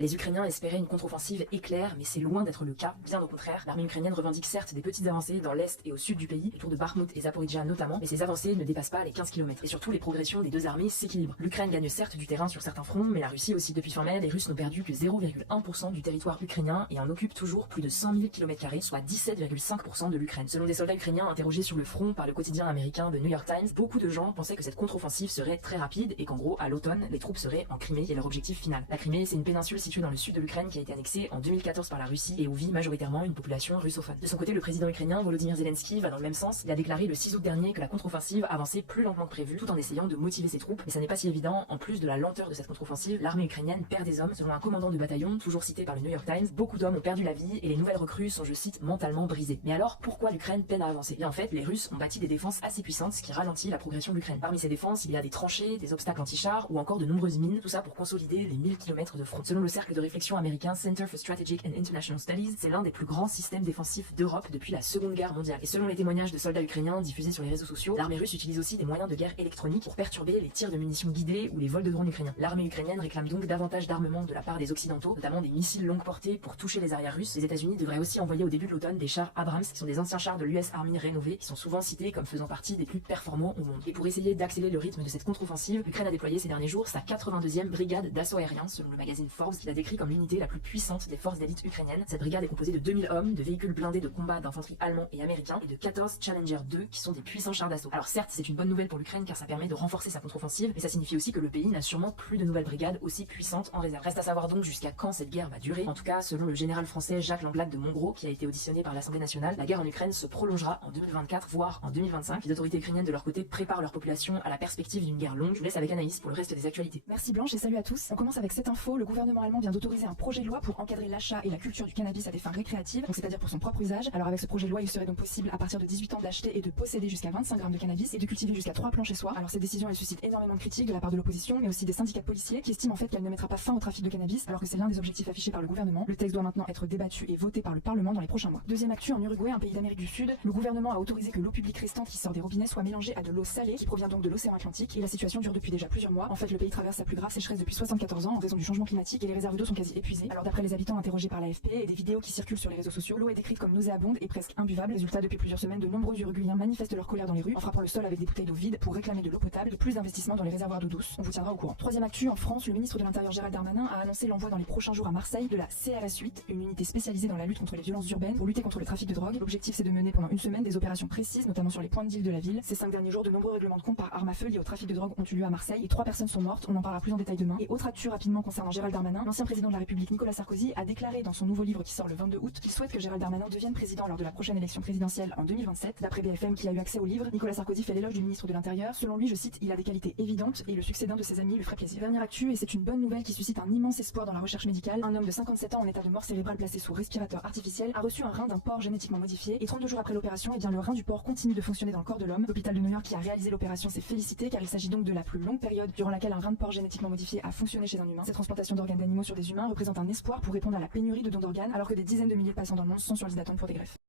Les Ukrainiens espéraient une contre-offensive éclair, mais c'est loin d'être le cas, bien au contraire. L'armée ukrainienne revendique certes des petites avancées dans l'est et au sud du pays, autour de Bakhmut et Zaporizhzhia notamment, mais ces avancées ne dépassent pas les 15 km. Et surtout, les progressions des deux armées s'équilibrent. L'Ukraine gagne certes du terrain sur certains fronts, mais la Russie aussi. Depuis fin mai, les Russes n'ont perdu que 0,1% du territoire ukrainien et en occupent toujours plus de 100 000 km², soit 17,5% de l'Ukraine. Selon des soldats ukrainiens interrogés sur le front par le quotidien américain The New York Times, beaucoup de gens pensaient que cette contre-offensive serait très rapide et qu'en gros, à l'automne, les troupes seraient en Crimée, qui est leur objectif final. La Crimée, c'est une péninsule située dans le sud de l'Ukraine qui a été annexée en 2014 par la Russie et où vit majoritairement une population russophone. De son côté, le président ukrainien Volodymyr Zelensky va dans le même sens. Il a déclaré le 6 août dernier que la contre-offensive avançait plus lentement que prévu, tout en essayant de motiver ses troupes. Mais ça n'est pas si évident. En plus de la lenteur de cette contre-offensive, l'armée ukrainienne perd des hommes. Selon un commandant de bataillon, toujours cité par le New York Times, beaucoup d'hommes ont perdu la vie et les nouvelles recrues sont, je cite, mentalement brisées. Mais alors, pourquoi l'Ukraine peine à avancer? Et en fait, les Russes ont bâti des défenses assez puissantes, ce qui ralentit la progression de l'Ukraine. Parmi ces défenses, il y a des tranchées, des obstacles anti-chars ou encore de nombreuses mines, tout ça pour consolider les 1000 km de front. Selon le cercle de réflexion américain Center for Strategic and International Studies, c'est l'un des plus grands systèmes défensifs d'Europe depuis la Seconde Guerre mondiale. Et selon les témoignages de soldats ukrainiens diffusés sur les réseaux sociaux, l'armée russe utilise aussi des moyens de guerre électroniques pour perturber les tirs de munitions guidés ou les vols de drones ukrainiens. L'armée ukrainienne réclame donc davantage d'armement de la part des Occidentaux, notamment des missiles longue portée pour toucher les arrières russes. Les États-Unis devraient aussi envoyer au début de l'automne des chars Abrams, qui sont des anciens chars de l'US Army rénovés, qui sont souvent cités comme faisant partie des plus performants au monde. Et pour essayer d'accélérer le rythme de cette contre-offensive, l'Ukraine a déployé ces derniers jours sa 82e brigade d'assaut aérien, selon le magazine Forbes, qui l'a décrit comme l'unité la plus puissante des forces d'élite ukrainiennes. Cette brigade est composée de 2000 hommes, de véhicules blindés de combat d'infanterie allemands et américains, et de 14 Challenger 2, qui sont des puissants chars d'assaut. Alors certes, c'est une bonne nouvelle pour l'Ukraine car ça permet de renforcer sa contre-offensive, mais ça signifie aussi que le pays n'a sûrement plus de nouvelles brigades aussi puissantes en réserve. Reste à savoir donc jusqu'à quand cette guerre va durer. En tout cas, selon le général français Jacques Langlade de Montgros, qui a été auditionné par l'Assemblée nationale, la guerre en Ukraine se prolongera en 2024, voire en 2025. Les autorités ukrainiennes de leur côté préparent leur population à la perspective d'une guerre longue. Je vous laisse avec Anaïs pour le reste des actualités. Merci Blanche et salut à tous. On commence avec cette info. Le gouvernement allemand vient d'autoriser un projet de loi pour encadrer l'achat et la culture du cannabis à des fins récréatives, donc c'est-à-dire pour son propre usage. Alors avec ce projet de loi, il serait donc possible à partir de 18 ans d'acheter et de posséder jusqu'à 25 grammes de cannabis et de cultiver jusqu'à 3 plants chez soi. Alors cette décision, elle suscite énormément de critiques de la part de l'opposition, mais aussi des syndicats de policiers qui estiment en fait qu'elle ne mettra pas fin au trafic de cannabis, alors que c'est l'un des objectifs affichés par le gouvernement. Le texte doit maintenant être débattu et voté par le Parlement dans les prochains mois. Deuxième actu, en Uruguay, un pays d'Amérique du Sud, le gouvernement a autorisé que l'eau publique restante qui sort des robinets soit mélangée à de l'eau salée qui provient donc de l'océan Atlantique, et la situation dure depuis déjà plusieurs mois. En fait, le pays traverse sa plus grave sécheresse depuis 74 ans en raison du changement climatique et les réserves d'eau sont quasi épuisées. Alors d'après les habitants interrogés par l'AFP et des vidéos qui circulent sur les réseaux sociaux, l'eau est décrite comme nauséabonde et presque imbuvable. Résultat, depuis plusieurs semaines, de nombreux Uruguayens manifestent leur colère dans les rues en frappant le sol avec des bouteilles d'eau vides pour réclamer de l'eau potable et plus d'investissements dans les réservoirs d'eau douce. On vous tiendra au courant. Troisième actu, en France, le ministre de l'Intérieur Gérald Darmanin a annoncé l'envoi dans les prochains jours à Marseille de la CRS 8, une unité spécialisée dans la lutte contre les violences urbaines pour lutter contre le trafic de drogue. L'objectif, c'est de mener pendant une semaine des opérations précises, notamment sur les points de deal de la ville. Ces 5 derniers jours, de nombreux règlements de compte par arme à feu liés au trafic de drogue ont eu lieu à Marseille et 3 personnes sont mortes. On en parlera plus en détail demain. Et autre actu rapidement concernant Gérald Darmanin, l'ancien président de la République Nicolas Sarkozy a déclaré dans son nouveau livre qui sort le 22 août qu'il souhaite que Gérald Darmanin devienne président lors de la prochaine élection présidentielle en 2027. D'après BFM qui a eu accès au livre, Nicolas Sarkozy fait l'éloge du ministre de l'Intérieur. Selon lui, je cite, il a des qualités évidentes et le succès d'un de ses amis lui ferait plaisir. Dernière actu, et c'est une bonne nouvelle qui suscite un immense espoir dans la recherche médicale. Un homme de 57 ans en état de mort cérébrale placé sous respirateur artificiel a reçu un rein d'un porc génétiquement modifié et 32 jours après l'opération, le rein du porc continue de fonctionner dans le corps de l'homme. L'hôpital de New York qui a réalisé l'opération s'est félicité car il s'agit donc de la plus longue période durant laquelle un rein de porc génétiquement modifié a fonctionné chez un humain. Cette transplantation d'organes d'animaux sur des humains représente un espoir pour répondre à la pénurie de dons d'organes alors que des dizaines de milliers de patients dans le monde sont sur liste d'attente pour des greffes.